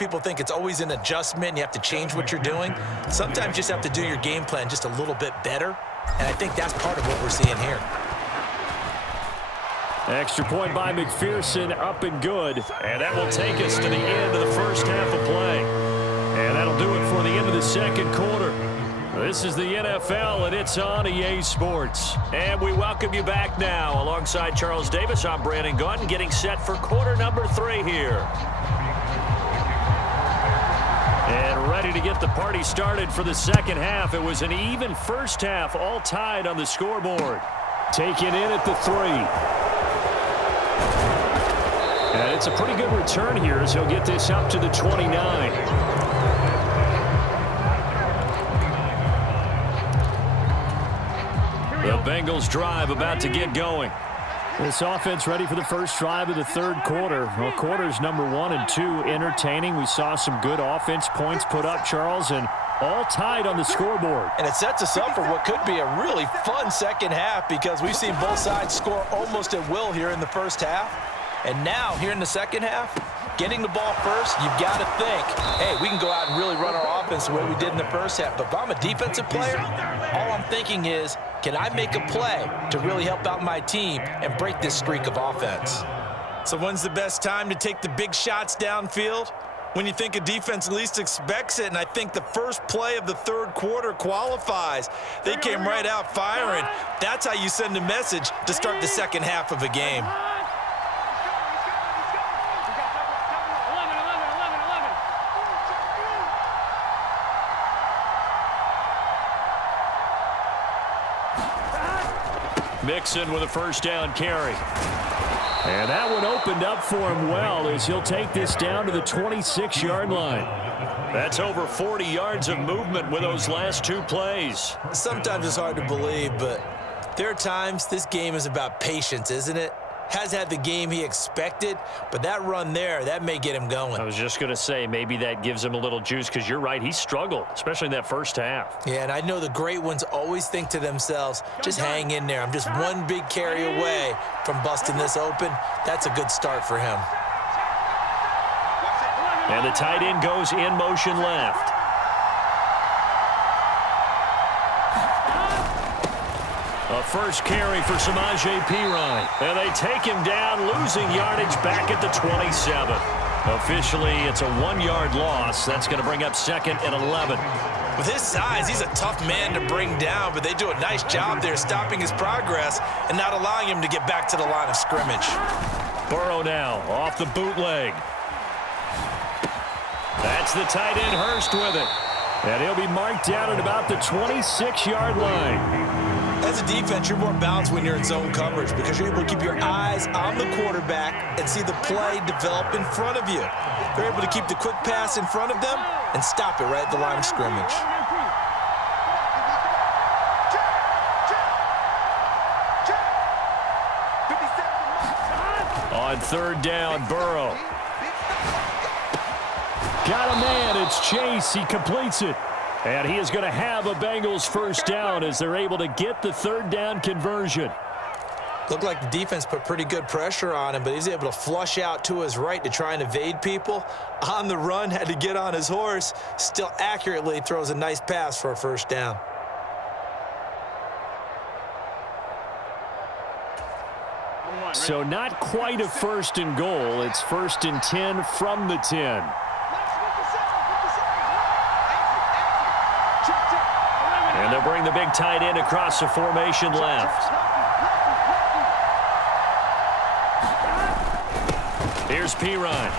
people think it's always an adjustment. You have to change what you're doing. Sometimes you just have to do your game plan just a little bit better, and I think that's part of what we're seeing here. Extra point by McPherson, up and good. And that will take us to the end of the first half of play. And that'll do it for the end of the second quarter. This is the NFL, and it's on EA Sports. And we welcome you back now. Alongside Charles Davis, I'm Brandon Gaudin, getting set for quarter number 3 here. And ready to get the party started for the second half. It was an even first half, all tied on the scoreboard. Taken in at the 3. And it's a pretty good return here as he'll get this up to the 29. The Bengals drive about to get going. This offense ready for the first drive of the third quarter. Well, quarters number 1 and 2 entertaining. We saw some good offense points put up, Charles, and all tied on the scoreboard. And it sets us up for what could be a really fun second half because we've seen both sides score almost at will here in the first half. And now, here in the second half, getting the ball first, you've got to think, hey, we can go out and really run our offense the way we did in the first half. But if I'm a defensive player, all I'm thinking is, can I make a play to really help out my team and break this streak of offense? So when's the best time to take the big shots downfield? When you think a defense least expects it, and I think the first play of the third quarter qualifies. They came right out firing. That's how you send a message to start the second half of a game. Mixon with a first down carry. And that one opened up for him well as he'll take this down to the 26-yard line. That's over 40 yards of movement with those last 2 plays. Sometimes it's hard to believe, but there are times this game is about patience, isn't it? Has had the game he expected, but that run there, that may get him going. I was just going to say, maybe that gives him a little juice because you're right, he struggled, especially in that first half. Yeah, and I know the great ones always think to themselves, just hang in there. I'm just one big carry away from busting this open. That's a good start for him. And the tight end goes in motion left. A first carry for Samaje Perine. And they take him down, losing yardage back at the 27. Officially, it's a 1-yard loss. That's going to bring up 2nd and 11. With his size, he's a tough man to bring down, but they do a nice job there stopping his progress and not allowing him to get back to the line of scrimmage. Burrow now off the bootleg. That's the tight end Hurst with it. And he'll be marked down at about the 26-yard line. As a defense, you're more balanced when you're in zone coverage because you're able to keep your eyes on the quarterback and see the play develop in front of you. They're able to keep the quick pass in front of them and stop it right at the line of scrimmage. On third down, Burrow. Got a man, it's Chase, he completes it. And he is going to have a Bengals first down as they're able to get the third down conversion. Looked like the defense put pretty good pressure on him, but he's able to flush out to his right to try and evade people. On the run, had to get on his horse. Still accurately throws a nice pass for a first down. So not quite a 1st and goal. It's 1st and 10 from the 10. And they'll bring the big tight end across the formation left. Here's Perine.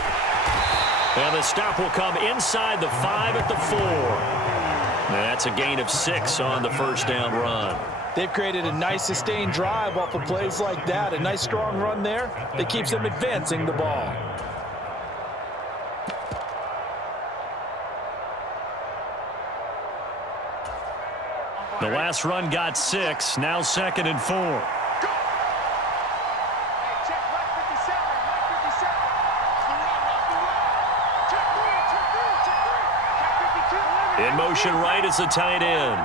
And the stop will come inside the 5 at the 4. And that's a gain of 6 on the first down run. They've created a nice sustained drive off of plays like that. A nice strong run there that keeps them advancing the ball. The last run got 6, now 2nd and 4. In motion right is the tight end.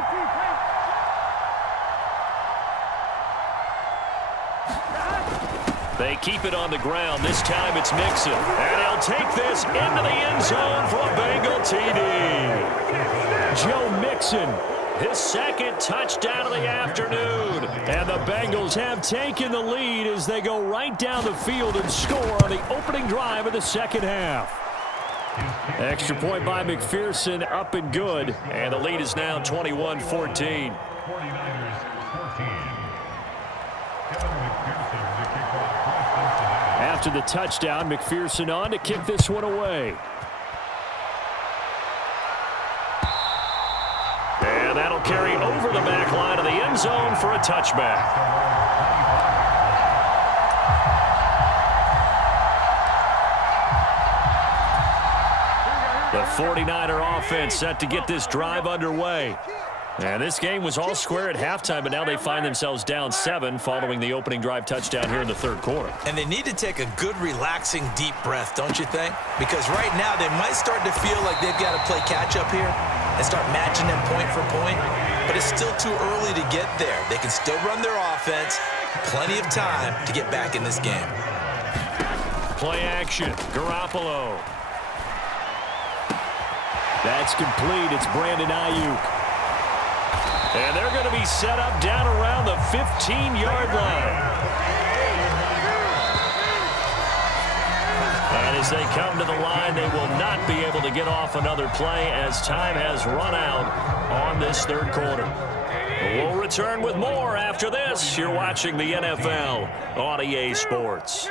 They keep it on the ground. This time it's Mixon. And he'll take this into the end zone for a Bengal TD. Joe Mixon, his second touchdown of the afternoon. And the Bengals have taken the lead as they go right down the field and score on the opening drive of the second half. Extra point by McPherson, up and good. And the lead is now 21-14. After the touchdown, McPherson on to kick this one away. And that'll carry over the back line of the end zone for a touchback. The 49er offense set to get this drive underway. And this game was all square at halftime, but now they find themselves down 7 following the opening drive touchdown here in the third quarter. And they need to take a good, relaxing, deep breath, don't you think? Because right now they might start to feel like they've got to play catch-up here and start matching them point for point. But it's still too early to get there. They can still run their offense. Plenty of time to get back in this game. Play action. Garoppolo. That's complete. It's Brandon Ayuk. And they're going to be set up down around the 15-yard line. And as they come to the line, they will not be able to get off another play as time has run out on this third quarter. We'll return with more after this. You're watching the NFL on EA Sports.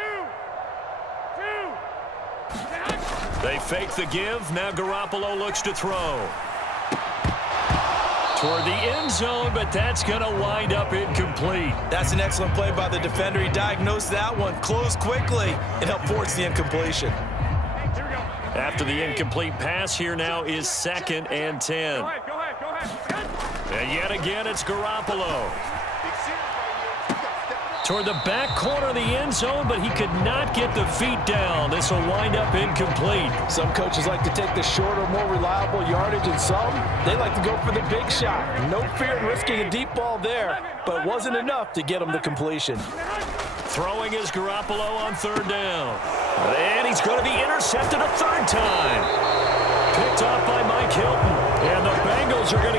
They fake the give. Now Garoppolo looks to throw. Toward the end zone, but that's going to wind up incomplete. That's an excellent play by the defender. He diagnosed that one, closed quickly, and helped force the incompletion. After the incomplete pass, here now is 2nd and 10. Go ahead. And yet again, it's Garoppolo. Toward the back corner of the end zone, but he could not get the feet down. This will wind up incomplete. Some coaches like to take the shorter, more reliable yardage, and some, they like to go for the big shot. No fear in risking a deep ball there, but it wasn't enough to get him the completion. Throwing is Garoppolo on 3rd down. And he's going to be intercepted a 3rd time. Picked off by Mike Hilton. And the Bengals are going to